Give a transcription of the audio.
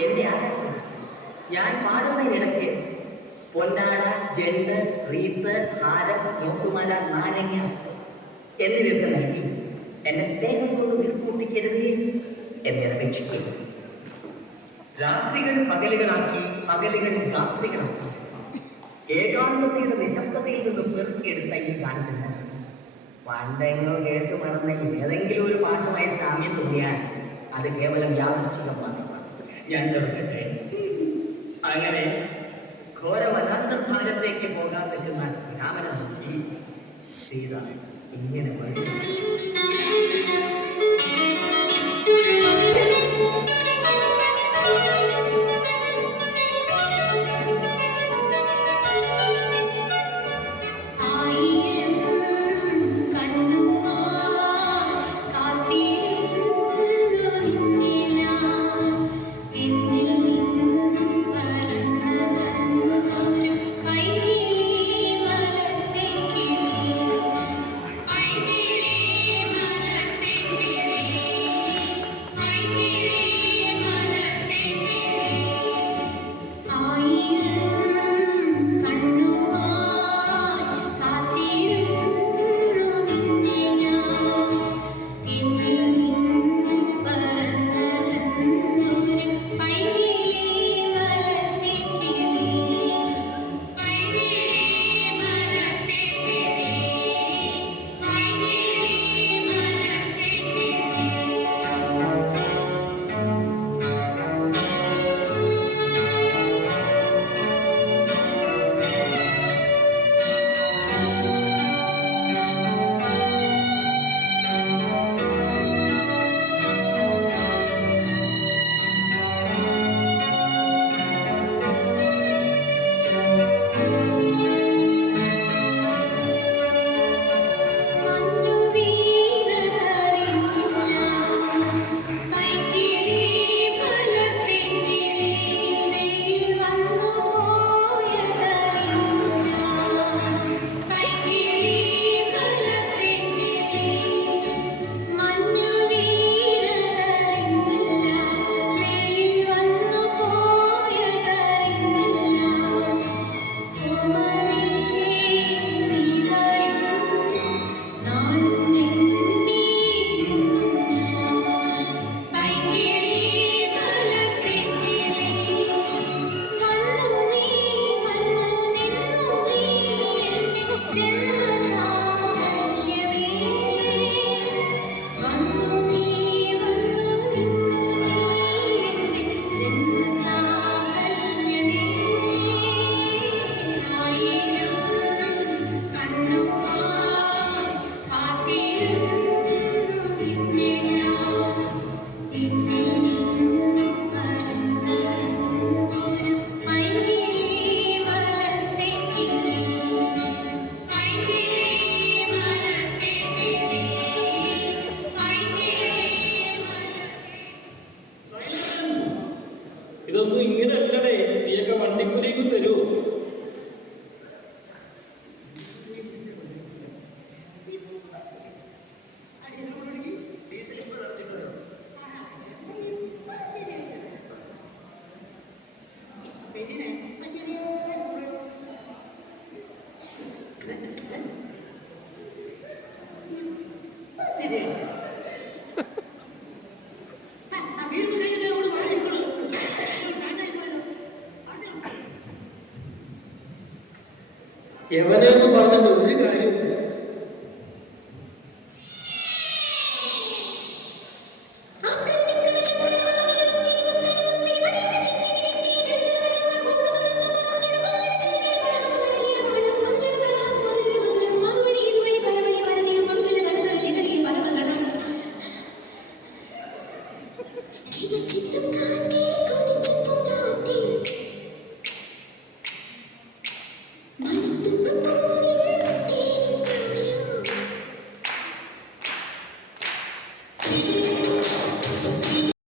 എന്റെ ആകാശം ഞാൻ പാടുന്നതിനിടയ്ക്ക് പൊന്നാട, ജെണ്ട്, റീത്ത്, ഹാരം, നോക്കുമല, നാരങ്ങ എന്നിവയൊക്കെ നൽകി എന്നെ സ്നേഹം കൊണ്ട് വീർപ്പൂട്ടിക്കരുതേ എന്നെ അപേക്ഷിക്കുന്നു. രാത്രികൾ പകലുകളാക്കി, പകലുകൾ രാത്രികളാക്കി, ഏകാന്തതയുടെ നിശബ്ദതയിൽ നിന്ന് പെറുക്കിയെടുത്ത ഈ ഗാനത്തിന് പണ്ടെങ്ങോ കേട്ട് മറന്ന ഏതെങ്കിലും ഒരു പാട്ടുമായി സാമ്യം തോന്നിയാൽ അത് കേവലം യാദൃച്ഛികം മാത്രമാണ്. ഞാൻ നിർത്തട്ടെ. അങ്ങനെ ഘോര വനാന്തർഭാരത്തേക്ക് പോകാൻ പറ്റുന്ന രാമനെ നോക്കി സീത ഇങ്ങനെ വഴി ഇതൊന്നും ഇങ്ങനെയല്ലടേ. നീയൊക്കെ വണ്ടിക്കൂലിക്ക് തരൂ. എവനെയൊന്നും പറഞ്ഞിട്ട് ഒരു കാര്യം